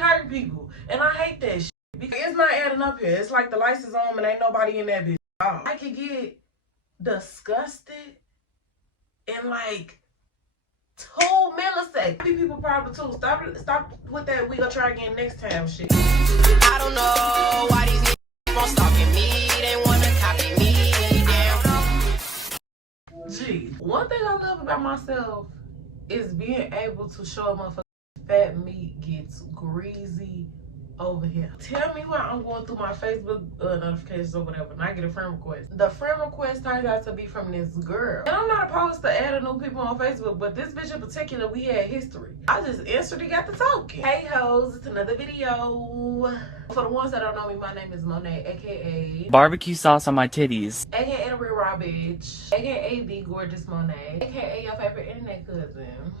hurting people. And I hate that shit. Because it's not adding up here. It's like the lights is on and ain't nobody in that bitch. I could get disgusted in like 2 milliseconds. People probably too. Stop with that. We gonna try again next time shit. I don't know why these niggas won't stalking me. They wanna copy me. Damn. Gee, one thing I love about myself is being able to show a motherfucker fat meat gets greasy over here. Tell me why I'm going through my Facebook notifications or whatever and I get a friend request. The friend request turns out to be from this girl. And I'm not opposed to adding new people on Facebook, but this bitch in particular, we had history. I just instantly got to talking. Hey hoes, it's another video. For the ones that don't know me, my name is Monet, aka barbecue sauce on my titties, aka the real raw bitch, aka the gorgeous Monet, aka your favorite internet cousin.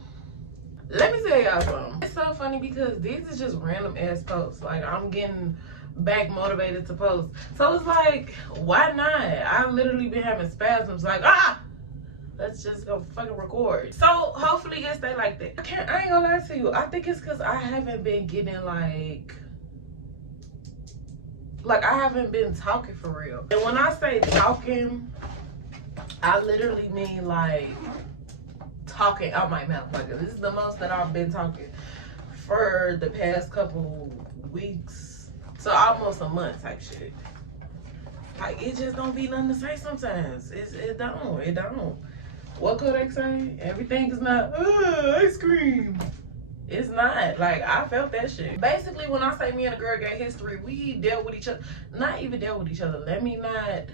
Let me tell y'all something. It's so funny because these is just random ass posts. Like, I'm getting back motivated to post. So it's like, why not? I've literally been having spasms like, let's just go fucking record. So hopefully it stay like that. I ain't gonna lie to you. I think it's because I haven't been getting like I haven't been talking for real. And when I say talking, I literally mean like talking out my mouth. Like, this is the most that I've been talking for the past couple weeks, so almost a month type shit. Like, it just don't be nothing to say sometimes. It don't. What Kodak say? Everything is not ice cream. It's not. Like, I felt that shit. Basically, when I say me and a girl got history, we dealt with each other. Not even dealt with each other. Let me not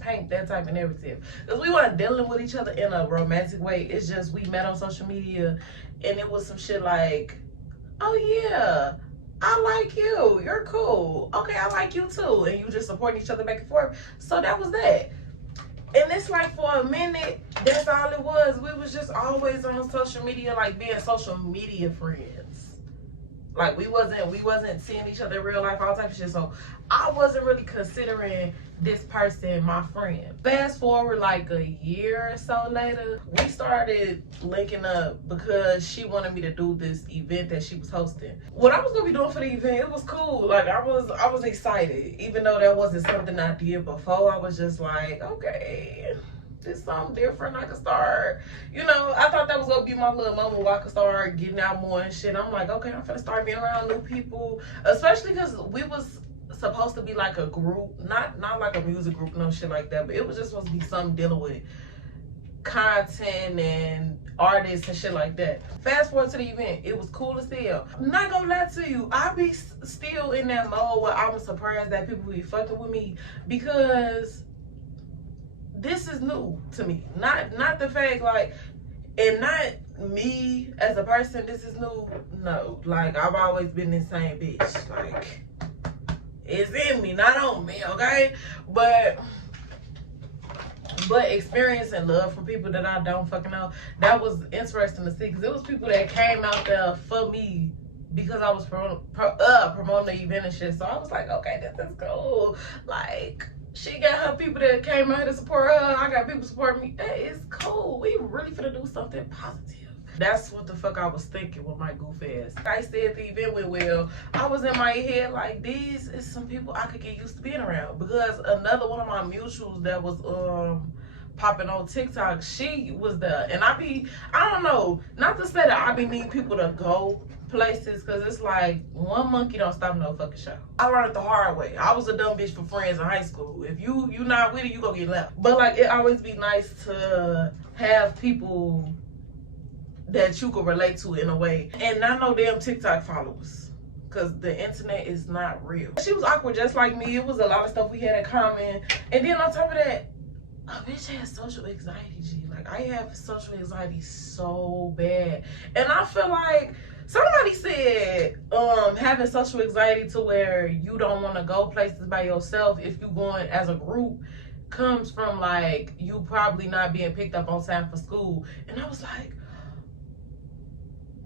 paint that type of narrative, because we weren't dealing with each other in a romantic way. It's just we met on social media and it was some shit like, oh yeah, I like you, you're cool, okay, I like you too, and you just supporting each other back and forth. So that was that. And it's like, for a minute, that's all it was. We was just always on social media, like being social media friends. Like, we wasn't seeing each other in real life, all type of shit. So I wasn't really considering this person my friend. Fast forward like a year or so later, we started linking up because she wanted me to do this event that she was hosting. What I was gonna be doing for the event, it was cool. Like, I was excited, even though that wasn't something I did before. I was just like, okay, this is something different. I could start, you know, I thought that was gonna be my little moment where I could start getting out more and shit. I'm like, okay, I'm gonna start being around new people, especially because we was supposed to be like a group, not like a music group, no shit like that, but it was just supposed to be something dealing with content and artists and shit like that. Fast forward to the event, it was cool as hell. I'm not gonna lie to you, I be still in that mode where I'm surprised that people be fucking with me, because this is new to me. Not the fact, like, and not me as a person, this is new. No, like, I've always been the same bitch. Like, it's in me, not on me, okay? But experiencing love from people that I don't fucking know, that was interesting to see, because it was people that came out there for me because I was promoting the event and shit. So I was like, okay, this is cool. Like, she got her people that came out here to support her, I got people supporting me. That is cool. We really finna do something positive. That's what the fuck I was thinking with my goof ass. I said the event went well. I was in my head like, these is some people I could get used to being around, because another one of my mutuals that was popping on TikTok, she was there. And I don't know, not to say that I be needing people to go places, because it's like, one monkey don't stop no fucking show. I learned the hard way. I was a dumb bitch for friends in high school. If you not with it, you gonna get left. But like, it always be nice to have people that you could relate to in a way, and not no damn TikTok followers, because the internet is not real. She was awkward just like me. It was a lot of stuff we had in common. And then on top of that, a bitch has social anxiety, G. Like, I have social anxiety so bad. And I feel like somebody said having social anxiety to where you don't want to go places by yourself if you going as a group comes from like you probably not being picked up on time for school. And I was like,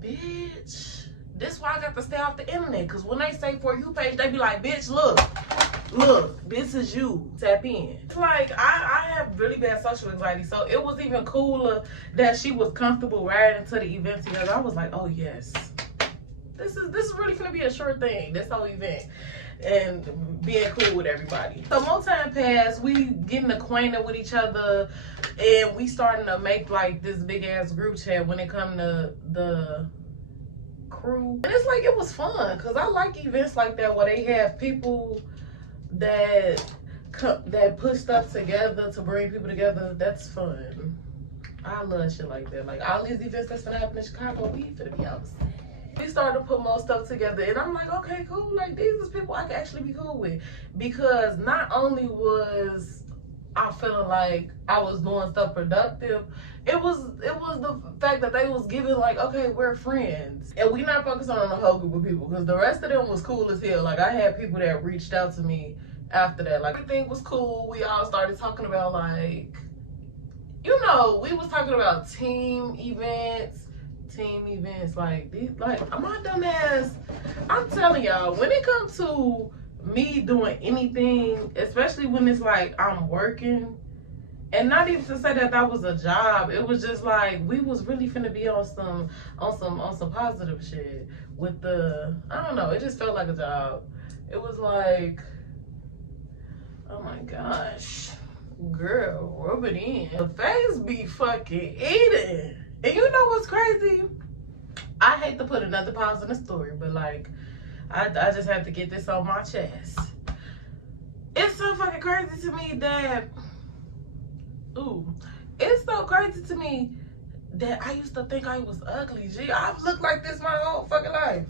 bitch, this why I got to stay off the internet. Because when they say For You page, they be like, bitch, look, this is you, tap in. It's like, I have really bad social anxiety, so it was even cooler that she was comfortable riding to the event together. I was like, oh yes, this is this is really gonna be a short thing, this whole event, and being cool with everybody. So more time passed, we getting acquainted with each other, and we starting to make like this big ass group chat when it come to the crew. And it's like, it was fun, cause I like events like that where they have people that put stuff together to bring people together. That's fun. I love shit like that. Like all these events that's gonna happen in Chicago, we finna be outside. We started to put more stuff together, and I'm like, okay, cool. Like these is people I can actually be cool with, because not only was I feeling like I was doing stuff productive, it was the fact that they was giving like, okay, we're friends, and we not focusing on a whole group of people, because the rest of them was cool as hell. Like I had people that reached out to me after that. Like everything was cool. We all started talking about like, you know, we was talking about team events, like these, like my dumb ass. I'm telling y'all, when it comes to me doing anything, especially when it's like I'm working, and not even to say that that was a job, it was just like we was really finna be on some positive shit with the, I don't know, it just felt like a job. It was like, oh my gosh, girl, rub it in. The face be fucking eating. And you know what's crazy? I hate to put another pause in the story, but like, I just have to get this on my chest. It's so fucking crazy to me that, it's so crazy to me that I used to think I was ugly. Gee, I've looked like this my whole fucking life.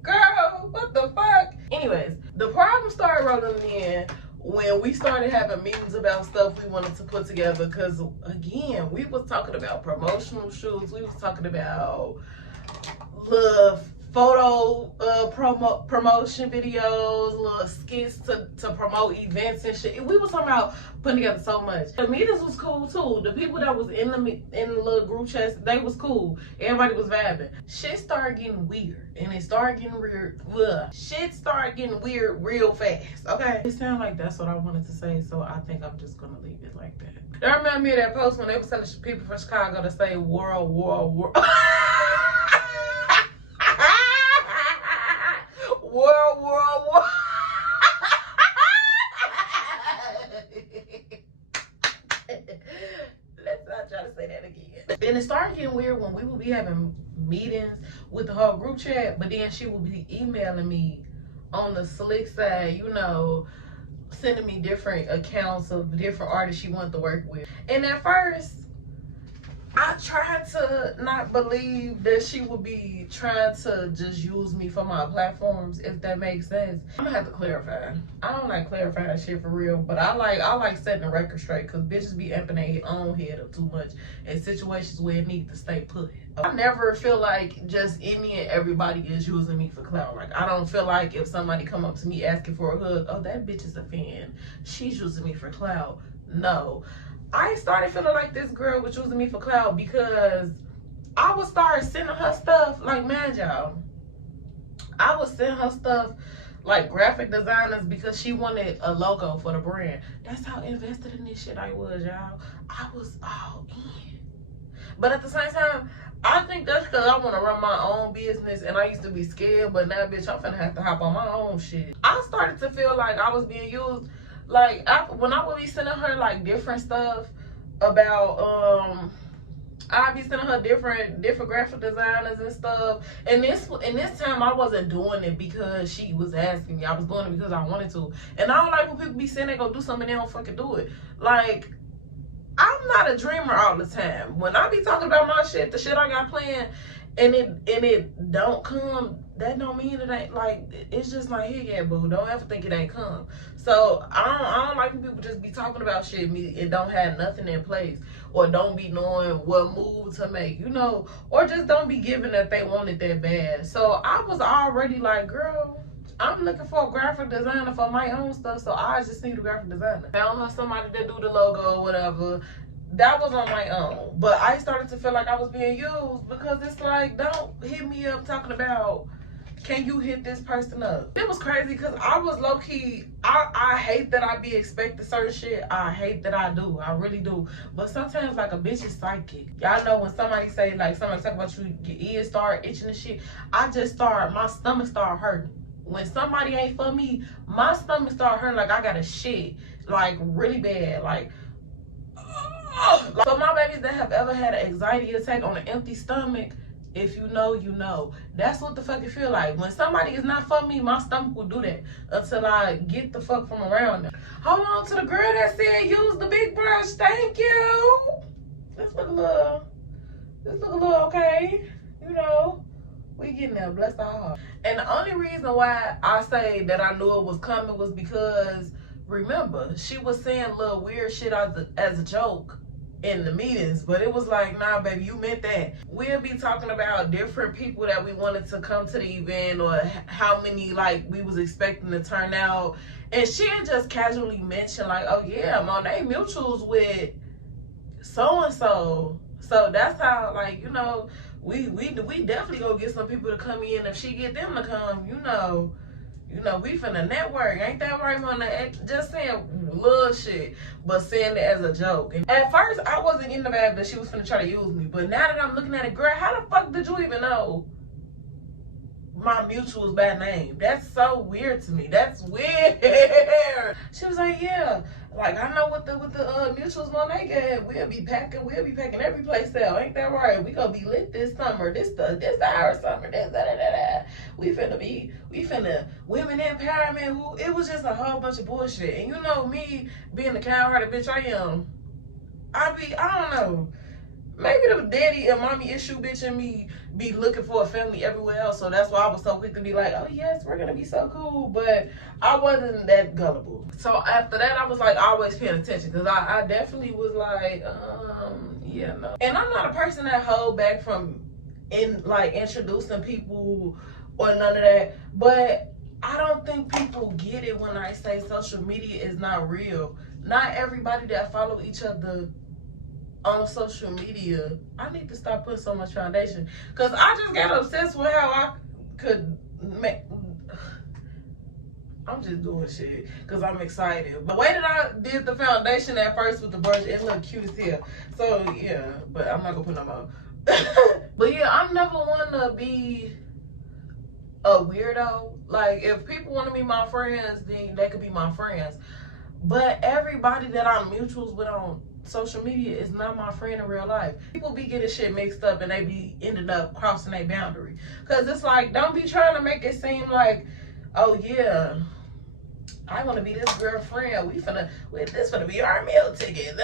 Girl, what the fuck? Anyways, the problem started rolling in when we started having meetings about stuff we wanted to put together, because again, we was talking about promotional shoots, we was talking about love photo promotion videos, little skits to promote events and shit. We was talking about putting together so much. The meetings was cool too. The people that was in the little group chats, they was cool. Everybody was vibing. Shit started getting weird, and it started getting weird. Shit started getting weird real fast. Okay, it sounded like that's what I wanted to say, so I think I'm just gonna leave it like that. That reminded me of that post when they was telling people from Chicago to say World War. World War. Let's not try to say that again. And it started getting weird when we would be having meetings with the whole group chat, but then she would be emailing me on the slick side, you know, sending me different accounts of different artists she wanted to work with. And at first, I tried to not believe that she would be trying to just use me for my platforms, if that makes sense. I'm gonna have to clarify. I don't like clarifying shit for real, but I like setting the record straight, because bitches be amping their own head up too much in situations where it needs to stay put. I never feel like just any and everybody is using me for clout. Like, I don't feel like if somebody come up to me asking for a hug, oh, that bitch is a fan, she's using me for clout. No. I started feeling like this girl was using me for clout, because I would start sending her stuff, like, man, y'all, I would send her stuff like graphic designers because she wanted a logo for the brand. That's how invested in this shit I was, y'all. I was all in. But at the same time, I think that's because I want to run my own business, and I used to be scared, but now, bitch, I'm finna have to hop on my own shit. I started to feel like I was being used. Like, when I would be sending her like different stuff about I'd be sending her different graphic designers and stuff, and this time I wasn't doing it because she was asking me. I was doing it because I wanted to. And I don't like when people be saying they go do something and they don't fucking do it. Like, I'm not a dreamer all the time. When I be talking about my shit, the shit I got planned, and it don't come, that don't mean it ain't. Like, it's just like, hey, yeah, boo, don't ever think it ain't come. So I don't like when people just be talking about shit and don't have nothing in place, or don't be knowing what move to make, you know, or just don't be giving that they want it that bad. So I was already like, girl, I'm looking for a graphic designer for my own stuff, so I just need a graphic designer. Found her somebody that do the logo or whatever. That was on my own. But I started to feel like I was being used, because it's like, don't hit me up talking about can you hit this person up? It was crazy because I was low-key, I hate that I be expecting certain shit. I hate that I do. I really do. But sometimes, like, a bitch is psychic. Y'all know when somebody say, like, somebody talk about you, your ears start itching and shit. My stomach start hurting. When somebody ain't for me, my stomach start hurting like I got a shit. Like, really bad. Like, for my babies that have ever had an anxiety attack on an empty stomach, if you know, you know. That's what the fuck it feel like. When somebody is not for me, my stomach will do that until I get the fuck from around them. Hold on to the girl that said use the big brush. Thank you. This look a little okay. You know, we getting there. Bless our heart. And the only reason why I say that I knew it was coming was because, remember, she was saying little weird shit as a joke in the meetings, but it was like, nah, baby, you meant that. We'll be talking about different people that we wanted to come to the event, or how many, like, we was expecting to turn out, and she had just casually mentioned, like, oh yeah, I'm on they mutuals with so-and-so. So that's how, like, you know, we definitely gonna get some people to come in. If she get them to come, you know, we finna network. Ain't that right, Mona? Just saying little shit, but saying it as a joke. And at first, I wasn't getting the vibe that she was finna try to use me. But now that I'm looking at it, girl, how the fuck did you even know my mutuals by name? That's so weird to me. That's weird. She was like, yeah, like, I know what the mutuals Monet got. We'll be packing every place out. Ain't that right? We gonna be lit this summer. This our summer. We finna women empowerment. It was just a whole bunch of bullshit. And you know me being the cowhearted bitch I am. I don't know. Maybe the daddy and mommy issue bitch in me be looking for a family everywhere else. So that's why I was so quick to be like, oh yes, we're gonna be so cool. But I wasn't that gullible. So after that, I was like always paying attention, because I definitely was like, yeah, no. And I'm not a person that hold back from introducing people or none of that. But I don't think people get it when I say social media is not real. Not everybody that follow each other on social media. I need to stop putting so much foundation, because I just got obsessed with how I could make. I'm just doing shit because I'm excited. The way that I did the foundation at first with the brush, it looked cute as hell. So yeah, but I'm not gonna put no more. But yeah, I'm never one to be a weirdo. Like, if people want to be my friends, then they could be my friends. But everybody that I'm mutuals with on social media is not my friend in real life. People be getting shit mixed up and they be ending up crossing their boundary. Cause it's like, don't be trying to make it seem like, oh yeah, I want to be this girlfriend. This finna be our meal ticket.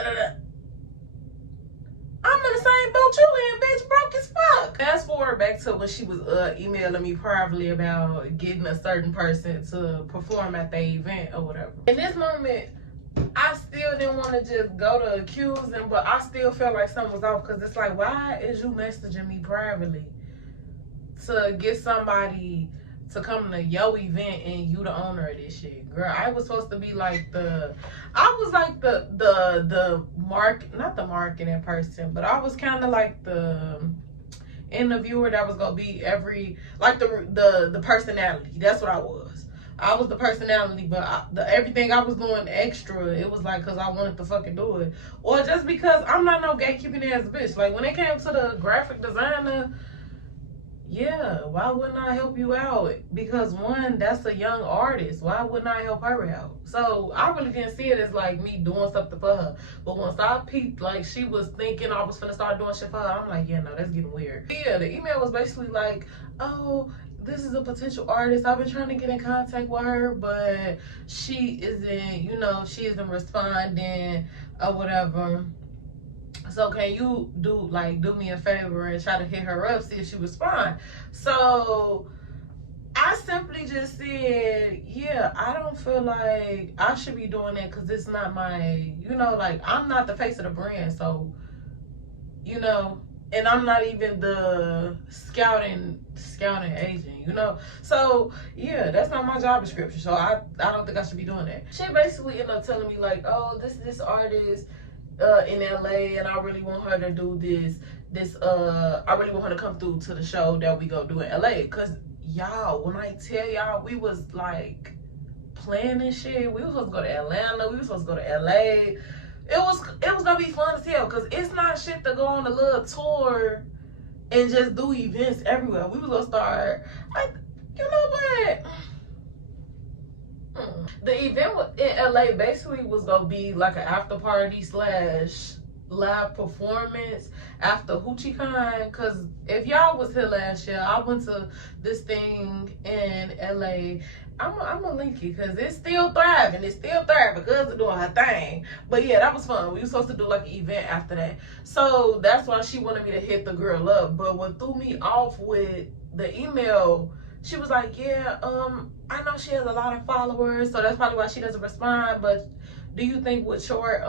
I'm in the same boat you in, bitch. Broke as fuck. Fast forward back to when she was emailing me privately about getting a certain person to perform at the event or whatever. In this moment, I still didn't want to just go to accuse him, but I still felt like something was off, because it's like, why is you messaging me privately to get somebody to come to your event and you the owner of this shit? Girl, I was supposed to be like the not the marketing person, but I was kind of like the interviewer that was gonna be the personality. That's what I was. I was the personality, but everything I was doing extra, it was like because I wanted to fucking do it. Or just because I'm not no gatekeeping ass bitch. Like, when it came to the graphic designer, yeah, why wouldn't I help you out? Because one, that's a young artist. Why wouldn't I help her out? So I really didn't see it as like me doing something for her. But once I peeped, like, she was thinking I was finna start doing shit for her, I'm like, yeah, no, that's getting weird. Yeah, the email was basically like, oh, this is a potential artist. I've been trying to get in contact with her, but she isn't responding or whatever. So can you do me a favor and try to hit her up, see if she responds? So I simply just said, yeah, I don't feel like I should be doing that, because it's not my, like, I'm not the face of the brand. So, and I'm not even the scouting agent, So yeah, that's not my job description. So I don't think I should be doing that. She basically ended up telling me like, oh, this artist in LA, and I really want her to do this I really want her to come through to the show that we go do in LA, because y'all, when I tell y'all, we was like planning shit. We was supposed to go to Atlanta. We was supposed to go to LA. It was gonna be fun as hell because it's not shit to go on a little tour and just do events everywhere. We was gonna start, you know what? The event in LA basically was gonna be like an after party / live performance after HoochieCon. Cause if y'all was here last year, I went to this thing in LA. I'm gonna link it because it's still thriving. It's still thriving because it's doing her thing. But yeah, that was fun. We were supposed to do like an event after that. So that's why she wanted me to hit the girl up. But what threw me off with the email, she was like, yeah, I know she has a lot of followers, so that's probably why she doesn't respond. But do you think with your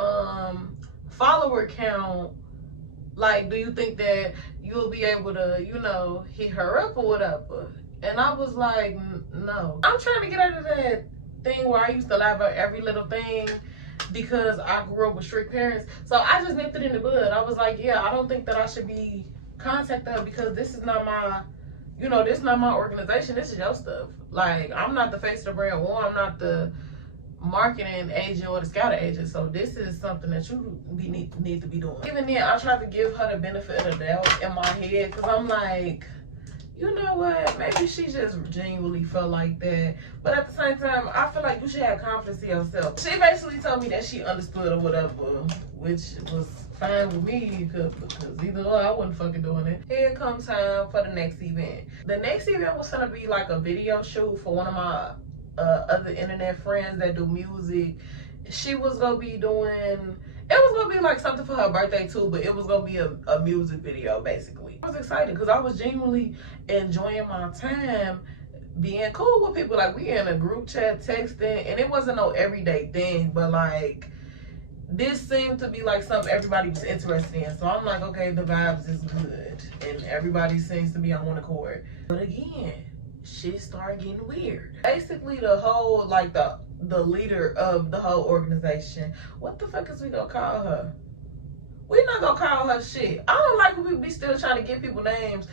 follower count, like, do you think that you'll be able to, you know, hit her up or whatever? And I was like, no. I'm trying to get out of that thing where I used to lie about every little thing because I grew up with strict parents. So I just nipped it in the bud. I was like, yeah, I don't think that I should be contacting her because this is not my, you know, this is not my organization. This is your stuff. Like, I'm not the face of the brand, or I'm not the marketing agent or the scouting agent. So this is something that you need to be doing. Even then, I tried to give her the benefit of the doubt in my head because I'm like, you know what? Maybe she just genuinely felt like that. But at the same time, I feel like you should have confidence in yourself. She basically told me that she understood or whatever, which was fine with me because either or I wasn't fucking doing it. Here comes time for the next event. The next event was gonna be like a video shoot for one of my other internet friends that do music. She was gonna be doing, it was gonna be like something for her birthday too, but it was gonna be a music video basically. I was excited because I was genuinely enjoying my time being cool with people. Like, we in a group chat texting, and it wasn't no everyday thing, but like this seemed to be like something everybody was interested in. So I'm like, okay, the vibes is good and everybody seems to be on one accord. But again, shit started getting weird. Basically, the whole, like the leader of the whole organization, what the fuck is we gonna call her? We're not gonna call her shit. I don't like when people be still trying to give people names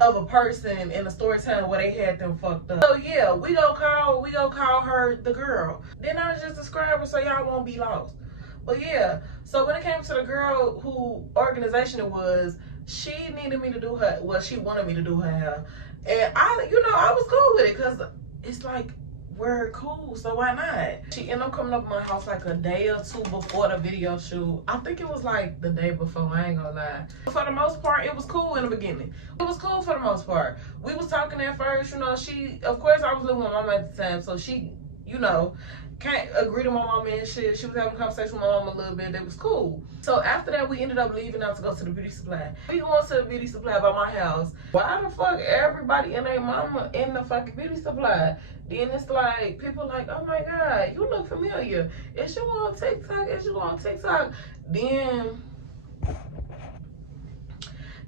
of a person in a story time where they had them fucked up. So yeah, we gonna call her the girl. Then I just describe her so y'all won't be lost. But yeah, so when it came to the girl who organization it was, she needed me to do her, well, she wanted me to do her hair. And I, you know, I was cool with it because it's like, we're cool, so why not? She ended up coming up to my house like a day or two before the video shoot. I think it was like the day before, I ain't gonna lie. For the most part, it was cool in the beginning. It was cool for the most part. We was talking at first, you know, she, of course I was living with my mom at the time, so she, you know, can't agree to my mama and shit. She was having a conversation with my mom a little bit. It was cool. So after that, we ended up leaving out to go to the beauty supply. We going to the beauty supply by my house. Why the fuck everybody and their mama in the fucking beauty supply? Then it's like, people like, oh my God, you look familiar. Is you on TikTok? Is you on TikTok? Then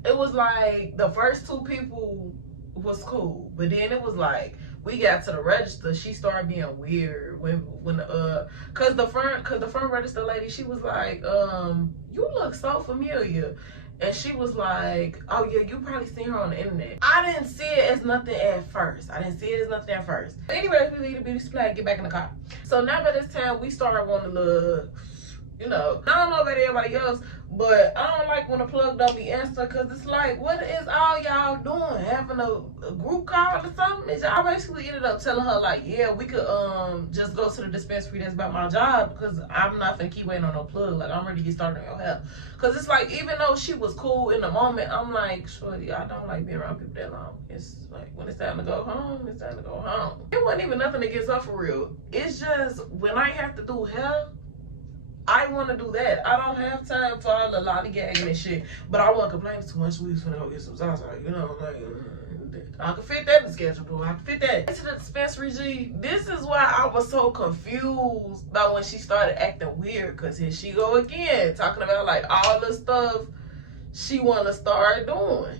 it was like the first two people was cool. But then it was like, we got to the register, she started being weird when cause the front register lady, she was like, you look so familiar. And she was like, oh yeah, you probably seen her on the internet. I didn't see it as nothing at first. Anyways, we leave the beauty supply, get back in the car. So now by this time, we started wanting to look, you know, I don't know about everybody else, but I don't like when a plug don't be answered, because it's like, what is all y'all doing? Having a group call or something? I basically ended up telling her, like, yeah, we could just go to the dispensary that's about my job, because I'm not finna keep waiting on no plug. Like, I'm ready to get started on your hair. Because it's like, even though she was cool in the moment, I'm like, shorty, I don't like being around people that long. It's like, when it's time to go home, it's time to go home. It wasn't even nothing against her for real. It's just, when I have to do hair, I want to do that. I don't have time for all the lollygagging and shit. But I wasn't complaining too much. We was finna go get some salsa, you know, like, I could fit that in the schedule, I could fit that. To the dispensary, G, this is why I was so confused about when she started acting weird. Because here she go again, talking about, like, all the stuff she want to start doing.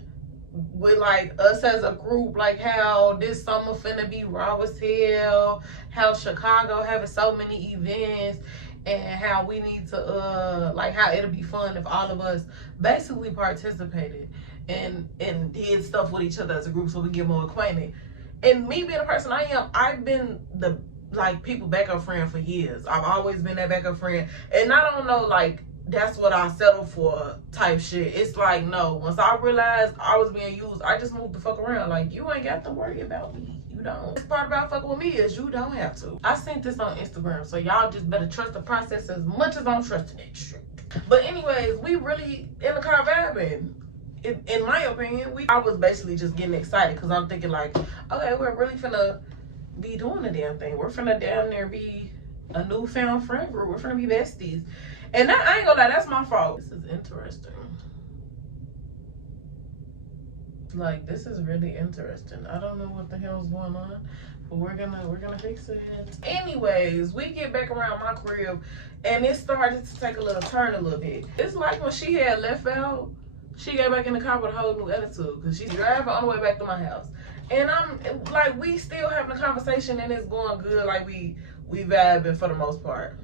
With, like, us as a group, like, how this summer finna be raw as hell. How Chicago having so many events. And how we need to, like, how it'll be fun if all of us basically participated and did stuff with each other as a group so we get more acquainted. And me being the person I am, I've been the like people backup friend for years. I've always been that backup friend, and I don't know, like, that's what I settled for type shit. It's like, no, once I realized I was being used, I just moved the fuck around. Like, you ain't got to worry about me. You don't. This part about fucking with me is you don't have to. I sent this on Instagram, so y'all just better trust the process as much as I'm trusting it. But anyways, we really in the car vibing. In my opinion, I was basically just getting excited because I'm thinking like, okay, we're really finna be doing the damn thing. We're finna down there be a newfound friend group. We're finna be besties. And that, I ain't gonna lie, that's my fault. This is interesting. Like, this is really interesting. I don't know what the hell's going on, but we're gonna fix it. Anyways, we get back around my crib and it started to take a little turn a little bit. It's like when she had left out, she got back in the car with a whole new attitude because she's driving on the way back to my house. And I'm like, we still having a conversation and it's going good. Like, we vibing for the most part.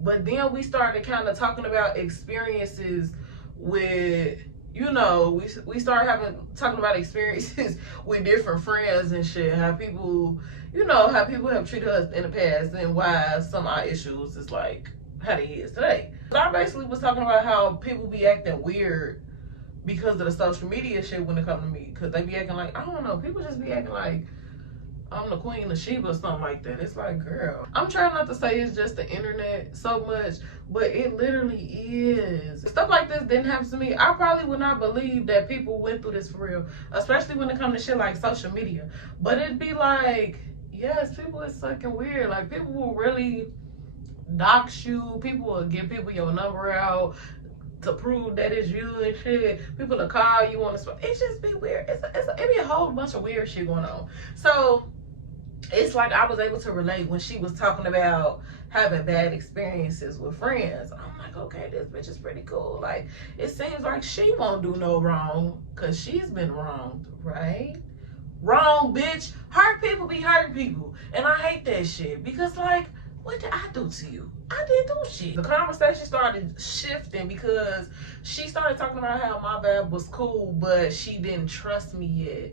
But then we started kind of talking about experiences with, you know, we started talking about experiences with different friends and shit. How people, you know, how people have treated us in the past and why some of our issues is like how they is today. I basically was talking about how people be acting weird because of the social media shit when it comes to me. Because they be acting like, I don't know, people just be acting like I'm the queen of Sheba or something like that. It's like, girl, I'm trying not to say it's just the internet so much, but it literally is. Stuff like this didn't happen to me. I probably would not believe that people went through this for real, especially when it comes to shit like social media. But it'd be like, yes, people is fucking weird. Like, people will really dox you. People will give people your number out to prove that it's you and shit. People will call you on the spot. It just be weird. It be a whole bunch of weird shit going on. So it's like I was able to relate when she was talking about having bad experiences with friends. I'm like, okay, this bitch is pretty cool. Like, it seems like she won't do no wrong because she's been wronged, right? Wrong, bitch. Hurt people be hurting people. And I hate that shit because, like, what did I do to you? I didn't do shit. The conversation started shifting because she started talking about how my vibe was cool, but she didn't trust me yet.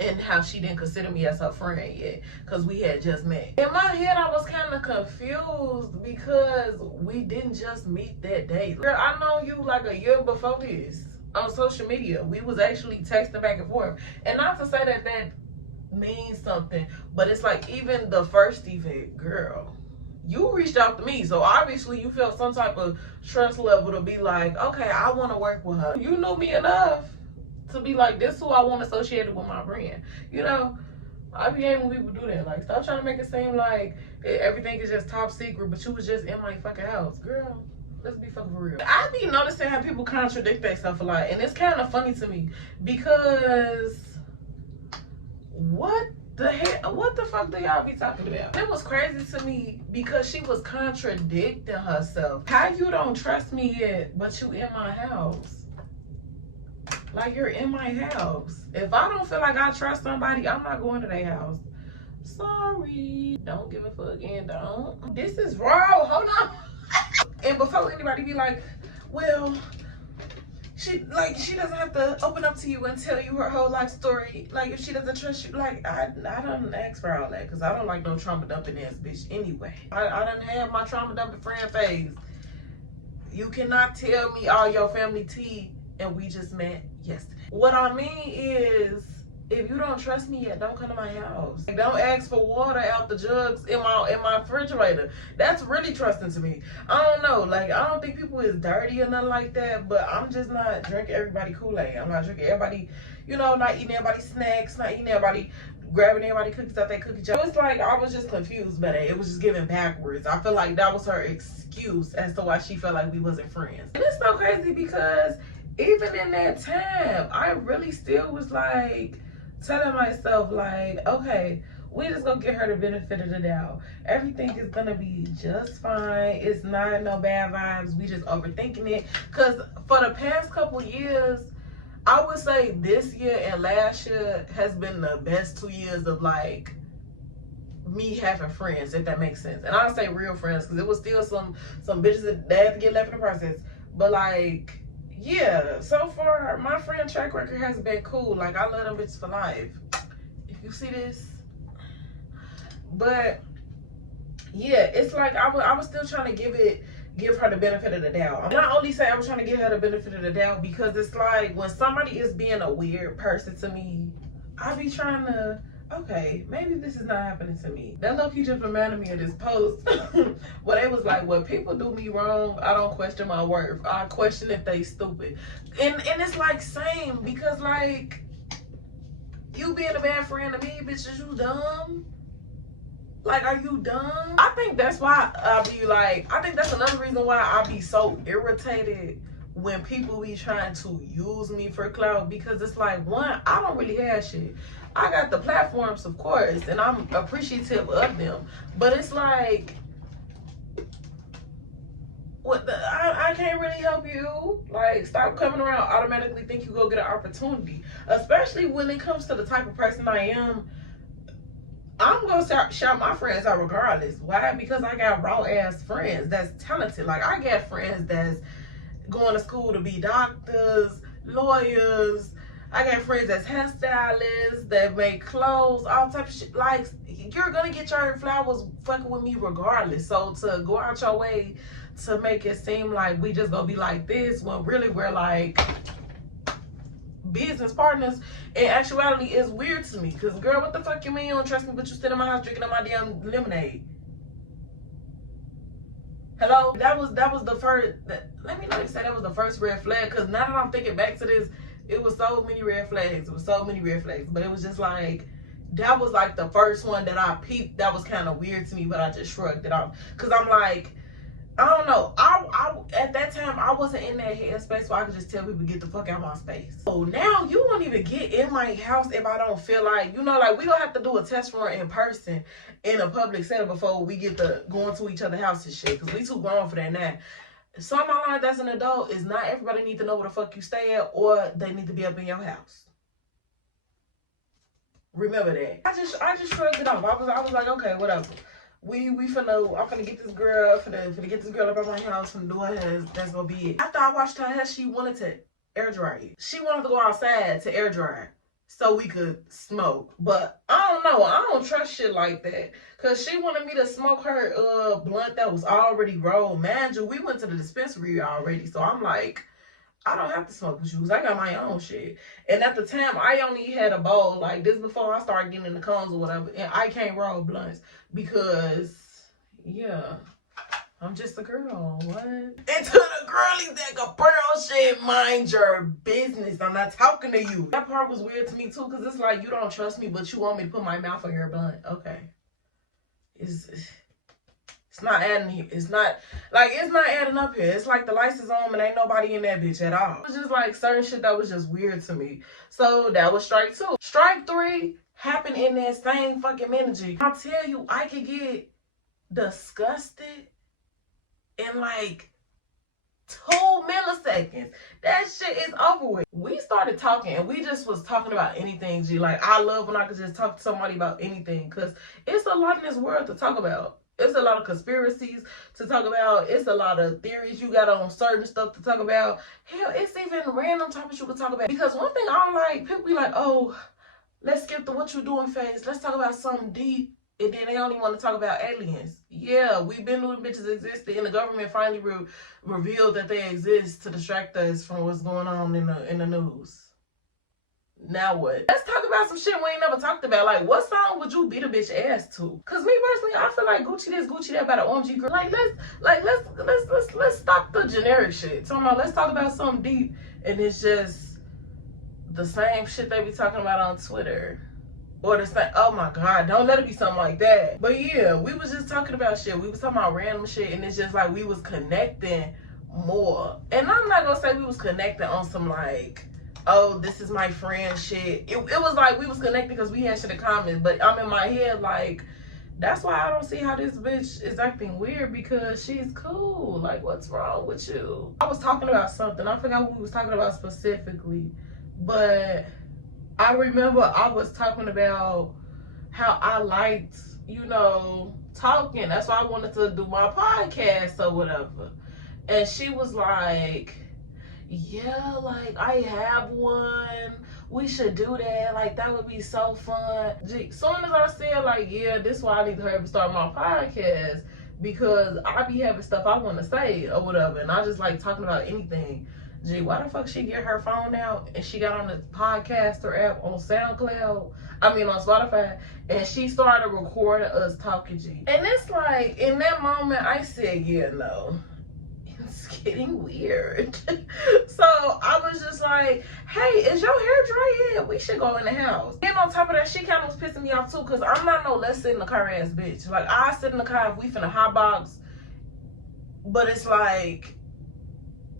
And how she didn't consider me as her friend yet because we had just met. In my head, I was kind of confused because we didn't just meet that day. Girl, I know you like a year before this on social media. We was actually texting back and forth. And not to say that that means something, but it's like even the first event, girl, you reached out to me. So obviously you felt some type of trust level to be like, okay, I want to work with her. You knew me enough to be like, this is who I want associated with my brand. You know, I be hating when people do that. Like, stop trying to make it seem like everything is just top secret, but you was just in my fucking house. Girl, let's be fucking real. I be noticing how people contradict themselves a lot, and it's kind of funny to me because what the hell, what the fuck do y'all be talking about? It was crazy to me because she was contradicting herself. How you don't trust me yet, but you in my house? Like, you're in my house. If I don't feel like I trust somebody, I'm not going to their house. Sorry. Don't give a fuck and don't. This is wrong. Hold on. And before anybody be like, well, she doesn't have to open up to you and tell you her whole life story. Like, if she doesn't trust you, like, I don't ask for all that because I don't like no trauma dumping ass bitch anyway. I done have my trauma dumping friend phase. You cannot tell me all your family tea and we just met yesterday. What I mean is, if you don't trust me yet, don't come to my house. Like, don't ask for water out the jugs in my refrigerator. That's really trusting to me. I don't know, like, I don't think people is dirty or nothing like that, but I'm just not drinking everybody Kool-Aid. I'm not drinking everybody, you know, not eating everybody's snacks, not eating everybody, grabbing everybody cookies out their cookie jar. It was like, I was just confused by that. It was just giving backwards. I feel like that was her excuse as to why she felt like we wasn't friends. And it's so crazy because even in that time, I really still was like telling myself like, okay, we just gonna get her the benefit of the doubt. Everything is gonna be just fine. It's not no bad vibes. We just overthinking it. Cause for the past couple years, I would say this year and last year has been the best 2 years of like me having friends, if that makes sense. And I don't say real friends because it was still some bitches that had to get left in the process. But like, yeah, so far my friend track record has been cool. Like, I love them bitches for life. if you see this. But yeah, it's like I was still trying to give her the benefit of the doubt. And I only say I was trying to give her the benefit of the doubt because it's like when somebody is being a weird person to me, I be trying to, okay, maybe this is not happening to me. That low-key just reminded me of this post where they was like, when people do me wrong, I don't question my worth. I question if they stupid. And it's like same, because like, you being a bad friend to me, bitch, is you dumb? Like, are you dumb? I think that's why I think that's another reason why I be so irritated when people be trying to use me for clout, because it's like, one, I don't really have shit. I got the platforms, of course, and I'm appreciative of them, but it's like, I can't really help you. Like, stop coming around, automatically think you go get an opportunity, especially when it comes to the type of person I am. I'm gonna shout my friends out regardless. Why? Because I got raw ass friends that's talented. Like, I got friends that's going to school to be doctors, lawyers. I got friends that's hairstylists, that make clothes, all type of shit. Like, you're gonna get your flowers fucking with me regardless. So to go out your way to make it seem like we just gonna be like this, when really we're like business partners, in actuality, is weird to me. Because, girl, what the fuck you mean you don't trust me, but you sit in my house drinking my damn lemonade? Hello? That was the first, let me not say that was the first red flag, because now that I'm thinking back to this, it was so many red flags. It was so many red flags. But it was just like, that was like the first one that I peeped that was kind of weird to me, but I just shrugged it off. Because I'm like, I don't know. I at that time, I wasn't in that headspace where I could just tell people, get the fuck out of my space. So now you won't even get in my house if I don't feel like, you know, like, we don't have to do a test run in person in a public setting before we get to going to each other's house and shit. Because we too grown for that now. Something I learned as an adult is not everybody need to know where the fuck you stay at, or they need to be up in your house. Remember that. I just shrugged it off. I was like, okay, whatever. I'm finna get this girl, finna get this girl up at my house, finna do her hair, that's gonna be it. After I washed her hair, she wanted to air dry it. She wanted to go outside to air dry so we could smoke. But I don't know, I don't trust shit like that. Cause she wanted me to smoke her blunt that was already rolled. Mind you, we went to the dispensary already, so I'm like, I don't have to smoke with you because I got my own shit. And at the time, I only had a bowl like this before I started getting in the cones or whatever. And I can't roll blunts because, yeah, I'm just a girl. What? And to the girlies that got pearl shit, mind your business. I'm not talking to you. That part was weird to me too, because it's like, you don't trust me, but you want me to put my mouth on your blunt. Okay. It's not adding here. It's not adding up here. It's like the lights is on and ain't nobody in that bitch at all. It was just like certain shit that was just weird to me. So that was strike 2. Strike 3 happened in that same fucking energy. I'll tell you, I could get disgusted in like 2 milliseconds. That shit is over with. We started talking and we just was talking about anything, G. Like, I love when I could just talk to somebody about anything, because it's a lot in this world to talk about. It's a lot of conspiracies to talk about. It's a lot of theories you got on certain stuff to talk about. Hell, it's even random topics you can talk about. Because one thing I don't like, people be like, oh, let's skip the what you doing phase. Let's talk about something deep. And then they only want to talk about aliens. Yeah, we've been knowing bitches existed, and the government finally revealed that they exist to distract us from what's going on in the news. Now what? Let's talk about some shit we ain't never talked about. Like, what song would you beat a bitch ass to? Cause me personally, I feel like Gucci this, Gucci that by the OMG girl. Like, let's stop the generic shit. So let's talk about something deep, and it's just the same shit they be talking about on Twitter. Or the same, oh my God, don't let it be something like that. But yeah, we was just talking about shit. We was talking about random shit, and it's just like we was connecting more. And I'm not gonna say we was connecting on some like, oh, this is my friend shit. It was like we was connected because we had shit in common. But I'm in my head like, that's why I don't see how this bitch is acting weird, because she's cool. Like, what's wrong with you? I was talking about something. I forgot what we was talking about specifically. But I remember I was talking about how I liked, you know, talking. That's why I wanted to do my podcast or whatever. And she was like, yeah, like, I have one. we should do that. Like, that would be so fun. Gee, soon as I said, like, yeah, this is why I need to hurry up and start my podcast, because I be having stuff I want to say or whatever, and I just like talking about anything. Gee, why the fuck she get her phone out and she got on the podcaster app on SoundCloud, on Spotify, and she started recording us talking, G. And it's like, in that moment, I said, yeah, no. It's getting weird. So I was just like, hey, is your hair dry yet? We should go in the house. And on top of that, she kind of was pissing me off too, because I'm not no let's sit in the car ass bitch. Like, I sit in the car if we finna hot box, but it's like,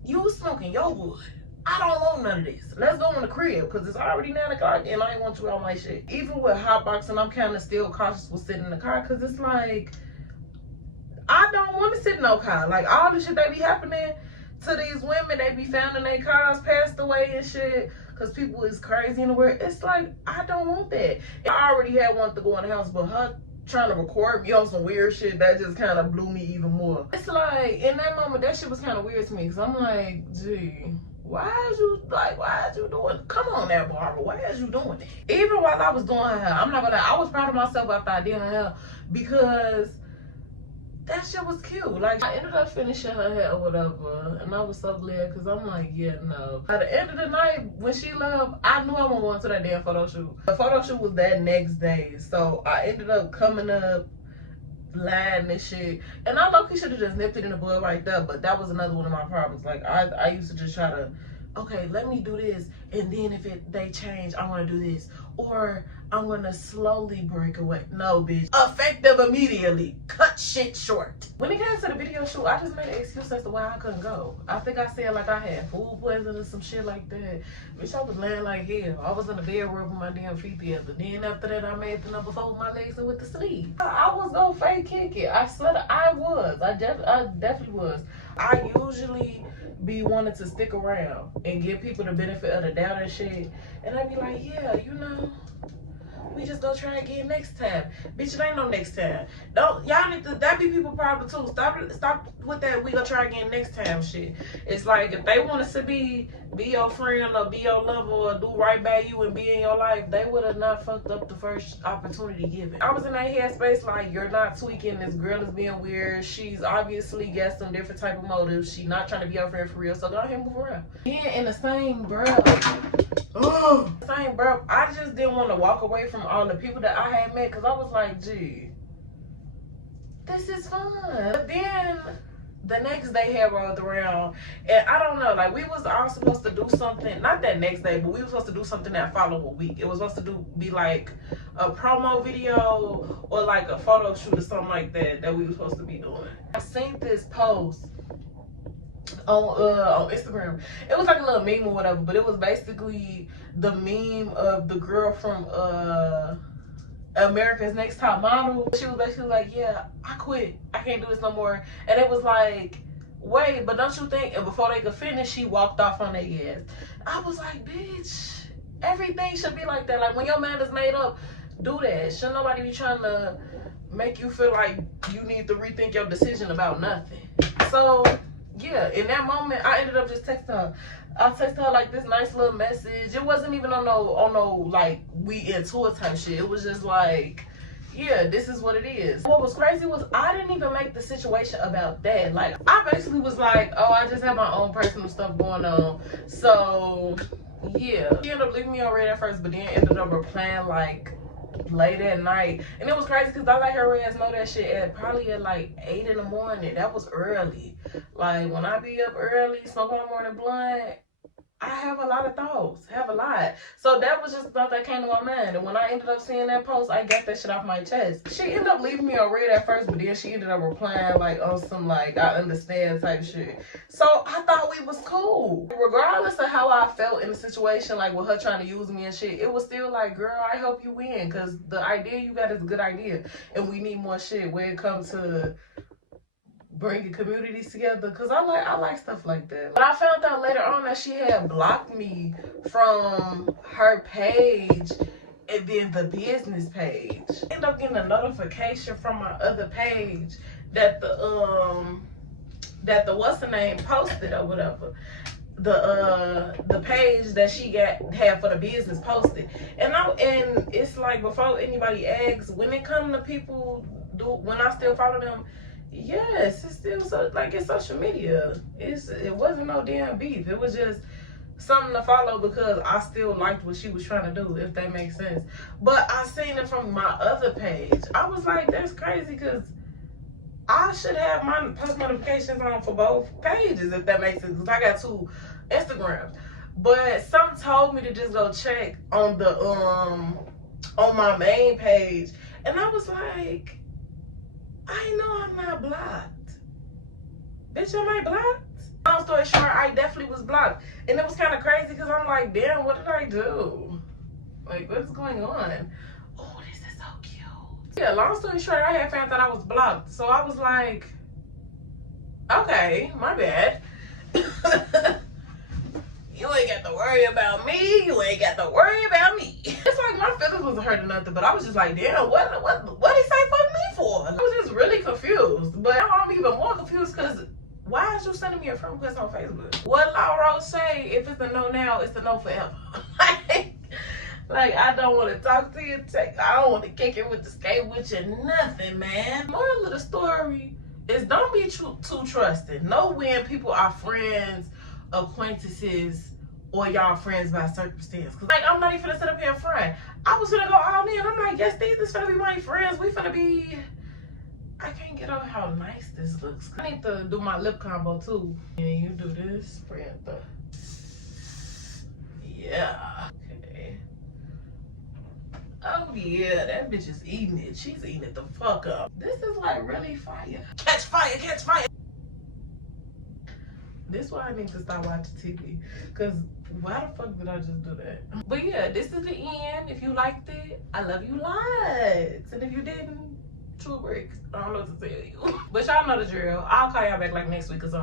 you smoking your wood. I don't want none of this. Let's go in the crib, because it's already 9 o'clock and I ain't want you on my shit. Even with hotboxing, I'm kind of still cautious with sitting in the car, because it's like, I don't want to sit in no car. Like, all the shit that be happening to these women, they be found in their cars, passed away and shit, because people is crazy in the world. It's like, I don't want that. I already had one to go in the house, but her trying to record me on some weird shit, that just kind of blew me even more. It's like, in that moment, that shit was kind of weird to me, because I'm like, gee, why is you doing, come on now, Barbara, why is you doing that? Even while I was doing her hair, I'm not gonna lie, I was proud of myself after I did her hair, because that shit was cute. Like, I ended up finishing her hair or whatever, and I was so glad, because I'm like, yeah, no. At the end of the night, when she left, I knew I wasn't going to that damn photo shoot. The photo shoot was that next day, so I ended up coming up, lying and shit, and I low-key should have just nipped it in the bud right there, but that was another one of my problems. Like, I used to just try to, okay, let me do this, and then if they change, I want to do this, or I'm gonna slowly break away. No, bitch. Effective immediately. Cut shit short. When it came to the video shoot, I just made an excuse as to why I couldn't go. I think I said like I had food poisoning or some shit like that. Bitch, I was laying like hell. I was in the bedroom with my damn feet together. Then after that, I made the number 4 with my legs and with the sleeve. I was gonna fake kick it. I said I was. I definitely was. I usually be wanting to stick around and give people the benefit of the doubt and shit. And I'd be like, yeah, you know, we just gonna try again next time. Bitch, it ain't no next time. Don't, y'all need to, that be people problem too. Stop with that we gonna try again next time shit. It's like, if they want us to be your friend or be your lover or do right by you and be in your life, they would have not fucked up the first opportunity given. I was in that headspace like, you're not tweaking, this girl is being weird, she's obviously got some different type of motives, she's not trying to be your friend for real, so go ahead and move around. Yeah, in the same breath, I just didn't want to walk away from all the people that I had met, because I was like, gee, this is fun. But then the next day had rolled around, and I don't know, like, we was all supposed to do something, not that next day, but we were supposed to do something that following week. It was supposed to be like a promo video or like a photo shoot or something like that we were supposed to be doing. I seen this post on Instagram. It was like a little meme or whatever, but it was basically the meme of the girl from America's Next Top Model. She was basically like, yeah, I quit, I can't do this no more. And it was like, wait, but don't you think? And before they could finish, she walked off on their ass. I was like, bitch, everything should be like that. Like, when your mind is made up, do that. Should nobody be trying to make you feel like you need to rethink your decision about nothing. So yeah, in that moment, I ended up just texting her. I texted her like this nice little message. It wasn't even on no like we into it type shit. It was just like, yeah, this is what it is. What was crazy was I didn't even make the situation about that. Like, I basically was like, oh, I just have my own personal stuff going on. So yeah, she ended up leaving me on red at first, but then ended up replying like late at night. And it was crazy because I let her ass know that shit probably at like 8 in the morning. That was early. Like, when I be up early smoking my morning blunt, I have a lot of thoughts, so that was just a thought that came to my mind. And when I ended up seeing that post, I got that shit off my chest. She ended up leaving me on red at first, but then she ended up replying like on some like I understand type shit. So I thought we was cool, regardless of how I felt in the situation, like with her trying to use me and shit. It was still like, girl, I hope you win, because the idea you got is a good idea, and we need more shit when it comes to bringing communities together, because I like stuff like that. But I found out later on that she had blocked me from her page and then the business page. I ended up getting a notification from my other page that the what's the name posted or whatever. the page that she had for the business posted, and it's like, before anybody asks, when it come to people when I still follow them, yes, it's still it's social media. It wasn't no damn beef. It was just something to follow because I still liked what she was trying to do, if that makes sense. But I seen it from my other page. I was like, that's crazy, because I should have my post notifications on for both pages, if that makes sense, because I got 2 Instagrams. But some told me to just go check on the on my main page, and I was like, I know I'm not blocked. Bitch, am I blocked? Long story short, I definitely was blocked. And it was kind of crazy because I'm like, damn, what did I do? Like, what's going on? Oh, this is so cute. Yeah, long story short, I had found that I was blocked. So I was like, okay, my bad. You ain't got to worry about me. You ain't got to worry about me. It's like my feelings wasn't hurting nothing, but I was just like, damn, what did he say fuck me for? I was just really confused. But now I'm even more confused because why is you sending me a friend request on Facebook? What Laura say, if it's a no now, it's a no forever. Like, I don't want to talk to you. I don't want to kick it with the skate with you, nothing, man. Moral of the story is, don't be too trusting. Know when people are friends, acquaintances, or y'all friends by circumstance. Cause like, I'm not even finna sit up here and friend. I was finna go all in. I'm like, yes, these is finna be my friends. We finna be. I can't get over how nice this looks. I need to do my lip combo too. And you do this, friend. Yeah. Okay. Oh yeah, that bitch is eating it. She's eating it the fuck up. This is like really fire. Catch fire, catch fire. This is why I need to stop watching TV. Cause why the fuck did I just do that? But yeah, this is the end. If you liked it, I love you lots. And if you didn't, true break. I don't know what to tell you. But y'all know the drill. I'll call y'all back like next week, cause